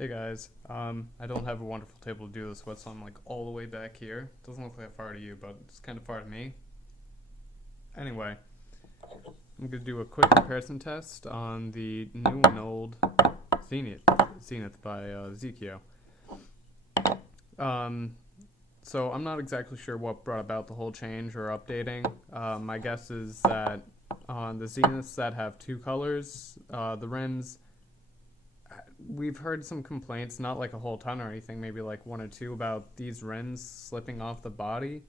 Hey guys, I don't have a wonderful table to do this with, so I'm like all the way back here. Doesn't look like far to you, but it's kind of far to me. Anyway, I'm gonna do a quick comparison test on the new and old Zenith by Zeekio. Um, so I'm not exactly sure what brought about the whole change or updating. My guess is that on the Zeniths that have two colors, the rims, we've heard some complaints, not like a whole ton or anything, maybe like one or two about these rims slipping off the body.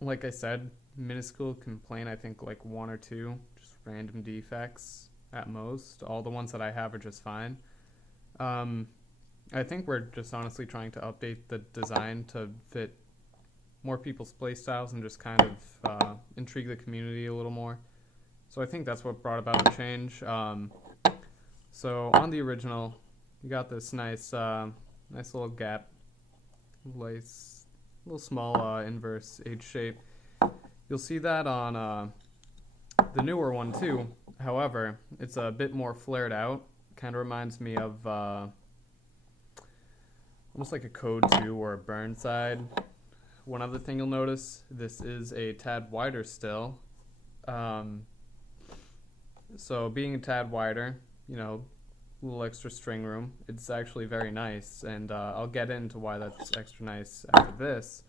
Like I said, minuscule complaint, I think like one or two, just random defects at most. All the ones that I have are just fine. Um, I think we're just honestly trying to update the design to fit more people's playstyles and just kind of intrigue the community a little more. So I think that's what brought about the change. So on the original, you got this nice little gap, nice little small inverse H shape. You'll see that on the newer one too. However, it's a bit more flared out. Kind of reminds me of almost like a Code 2 or a Burnside. One other thing you'll notice, this is a tad wider still. So being a tad wider, you know, a little extra string room, it's actually very nice, and I'll get into why that's extra nice after this.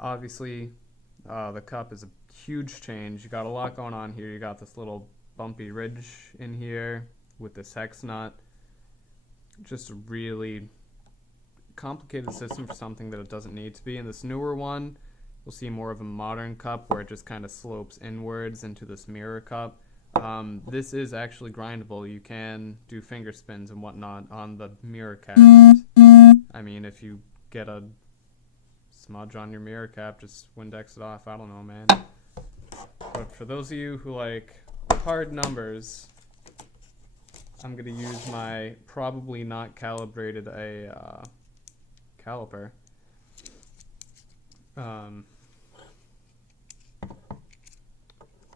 Obviously, the cup is a huge change. You got a lot going on here. You got this little bumpy ridge in here with this hex nut. Just a really complicated system for something that it doesn't need to be. In this newer one, you'll see more of a modern cup where it just kind of slopes inwards into this mirror cup. This is actually grindable. You can do finger spins and whatnot on the mirror cap. I mean, if you get a smudge on your mirror cap, just Windex it off. I don't know, man. But for those of you who like hard numbers, I'm going to use my probably not calibrated caliper.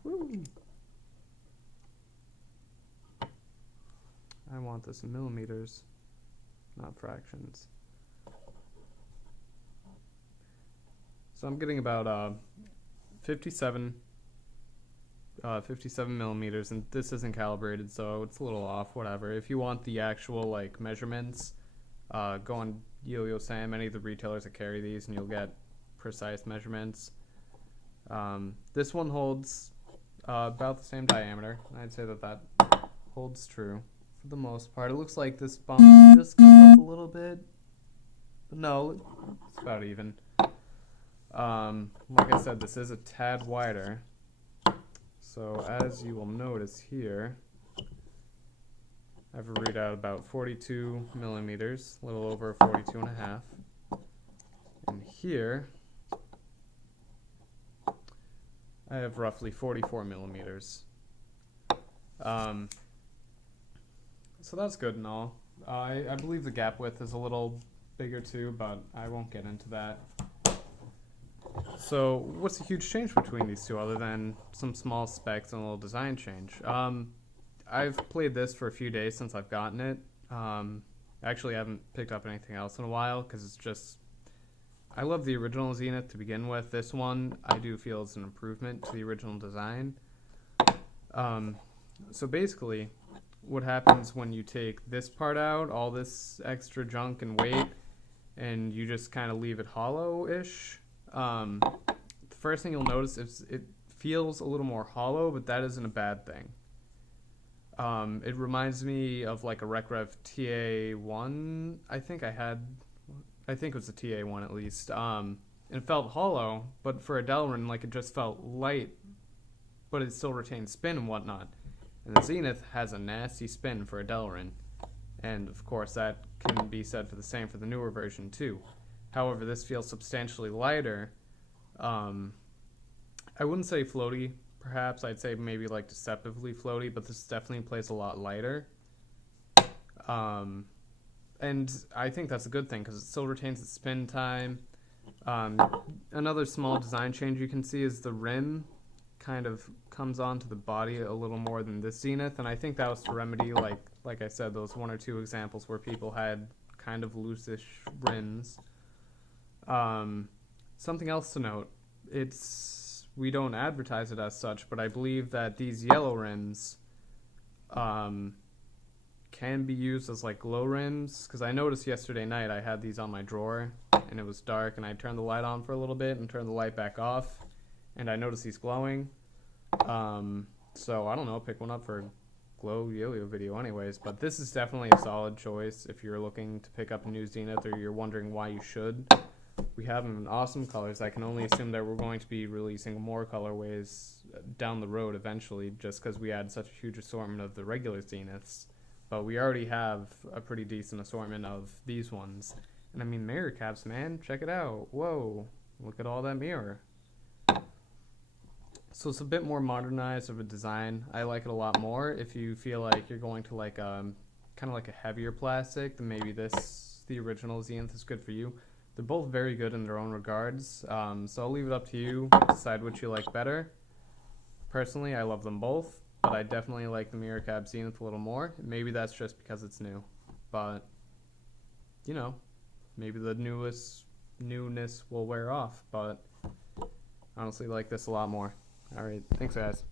Woo. I want this in millimeters, not fractions. So I'm getting about 57 millimeters, and this isn't calibrated, so it's a little off, whatever. If you want the actual like measurements, go on Yo-Yo Sam, any of the retailers that carry these, and you'll get precise measurements. This one holds about the same diameter. I'd say that holds true for the most part. It looks like this bump just comes up a little bit, but no, it's about even. Like I said, this is a tad wider. So as you will notice here, I have a readout about 42 millimeters, a little over 42 and a half. And here, I have roughly 44 millimeters. So that's good and all. I believe the gap width is a little bigger too, but I won't get into that. So what's the huge change between these two other than some small specs and a little design change? I've played this for a few days since I've gotten it. Actually, I haven't picked up anything else in a while because it's just... I love the original Zenith to begin with. This one I do feel is an improvement to the original design. So basically, what happens when you take this part out, all this extra junk and weight, and you just kind of leave it hollow-ish, the first thing you'll notice is it feels a little more hollow, but that isn't a bad thing. It reminds me of like a RecRev TA1. I think it was a TA1 at least. It felt hollow, but for a Delrin, like it just felt light, but it still retained spin and whatnot. And the Zenith has a nasty spin for a Delrin, and of course that can be said for the same for the newer version too. However, this feels substantially lighter. I wouldn't say floaty, perhaps. I'd say maybe like deceptively floaty, but this definitely plays a lot lighter. And I think that's a good thing because it still retains its spin time. Another small design change you can see is the rim kind of comes onto the body a little more than this Zenith, and I think that was to remedy like like I said, those one or two examples where people had kind of loosish rims. Something else to note, we don't advertise it as such, but I believe that these yellow rims can be used as like glow rims, because I noticed yesterday night I had these on my drawer and it was dark and I turned the light on for a little bit and turned the light back off and I noticed these glowing. So I don't know, pick one up for a glow yo-yo video anyways, but this is definitely a solid choice if you're looking to pick up a new Zenith or you're wondering why you should. We have them in awesome colors. I can only assume that we're going to be releasing more colorways down the road eventually, just because we had such a huge assortment of the regular Zeniths. But we already have a pretty decent assortment of these ones. And I mean, mirror caps, man, check it out. Whoa, look at all that mirror. So it's a bit more modernized of a design. I like it a lot more. If you feel like you're going to like kind of like a heavier plastic, then maybe the original Zenith is good for you. They're both very good in their own regards, so I'll leave it up to you to decide which you like better. Personally, I love them both, but I definitely like the Mirror Cab Zenith a little more. Maybe that's just because it's new, but, you know, maybe the newness will wear off, but I honestly like this a lot more. Alright, thanks guys.